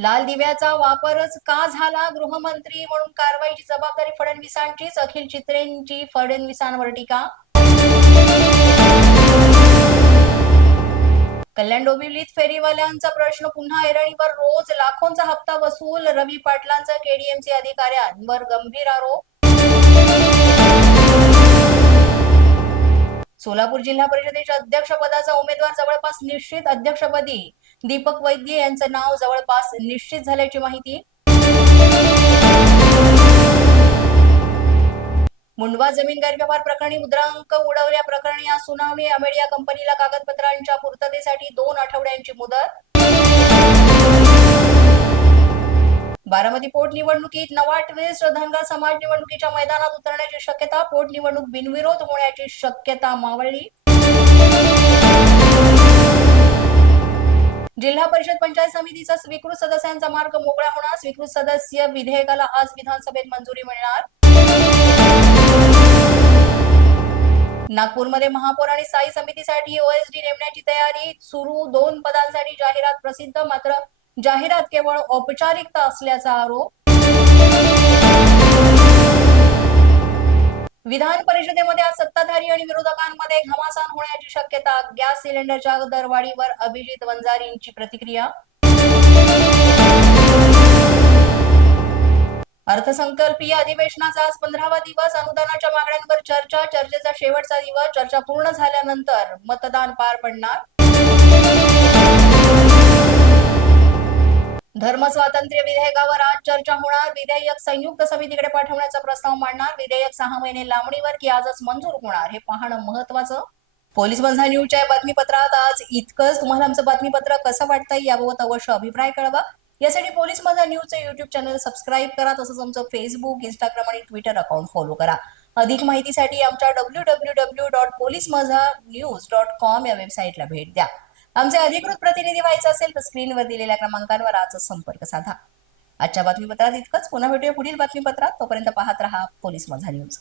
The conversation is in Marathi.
लाल दिव्याचा वापरच का झाला? गृहमंत्री म्हणून कारवाईची जबाबदारी फडणवीसांचीच. अखिल चित्रेंची फडणवीसांवर टीका. कल्याण डोंबिवलीत फेरीवाल्यांचा प्रश्न पुन्हा ऐरणीवर. रोज लाखोंचा हप्ता वसूल. रवी पाटलांचा केडीएमसी अधिकाऱ्यांवर गंभीर आरोप. सोलापूर जिल्हा परिषदेच्या अध्यक्षपदाचा उमेदवार जवळपास निश्चित. अध्यक्षपदी दीपक वैद्य यांचं नाव जवळपास निश्चित झाल्याची माहिती. मुंडवा जमीन गैरव्यवहार प्रकरणी मुद्रांक उडवल्या प्रकरणी आज सुनावणी. अमेडिया कंपनीला कागदपत्रांच्या पूर्ततेसाठी 2 आठवड्यांची मुदत. बारामती पोटनिवडणुकीत नवा ट्विस्ट. धनगर समाज निवडणुकीच्या मैदानात उतरण्याची शक्यता. पोटनिवडणूक बिनविरोध होण्याची शक्यता मावळली. जिल्हा परिषद पंचायत समितीचा स्वीकृत सदस्यांचा मार्ग मोकळा होणार. स्वीकृत सदस्य विधेयकाला आज विधानसभेत मंजुरी मिळणार. नागपूरमध्ये महापौर आणि स्थायी समितीसाठी ओएसडी नेमण्याची तयारी सुरू. 2 पदांसाठी जाहिरात प्रसिद्ध. मात्र जाहिरात केवळ औपचारिकता असल्याचा आरोप. विधान परिषदेमध्ये आज सत्ताधारी आणि विरोधकांमध्ये घमासान होण्याची शक्यता. गॅस सिलेंडरच्या दरवाढीवर अभिजित वंजारींची प्रतिक्रिया. अर्थसंकल्पीय अधिवेशनाचा आज 15वा दिवस. अनुदानाच्या मागण्यांवर चर्चा. चर्चेचा शेवटचा दिवस. चर्चा पूर्ण झाल्यानंतर मतदान पार पडणार. धर्मस्वातंत्र्य विधेयकावर आज चर्चा होणार. विधेयक संयुक्त समितीकडे पाठवण्याचा प्रस्ताव मांडणार. विधेयक 6 महिने लांबणीवर की आजच मंजूर होणार हे पाहणं महत्वाचं. पोलीस माझा न्यूजच्या या बातमीपत्रात आज इतकंच. तुम्हाला आमचं बातमीपत्र कसं वाटतंय याबाबत अवश्य अभिप्राय कळवा. यासाठी पोलीस माझा न्यूजचं युट्यूब चॅनल सबस्क्राईब करा. तसंच आमचं फेसबुक, इंस्टाग्राम आणि ट्विटर अकाउंट फॉलो करा. अधिक माहितीसाठी आमच्या www.policemazhanews.com या वेबसाईटला भेट द्या. आमचे अधिकृत प्रतिनिधी व्हायचं असेल तर स्क्रीनवर दिलेल्या क्रमांकांवर आजच संपर्क साधा. आजच्या बातमीपत्रात इतकंच. पुन्हा भेटूया पुढील बातमीपत्रात. तोपर्यंत पाहत रहा पोलीस माझा न्यूज.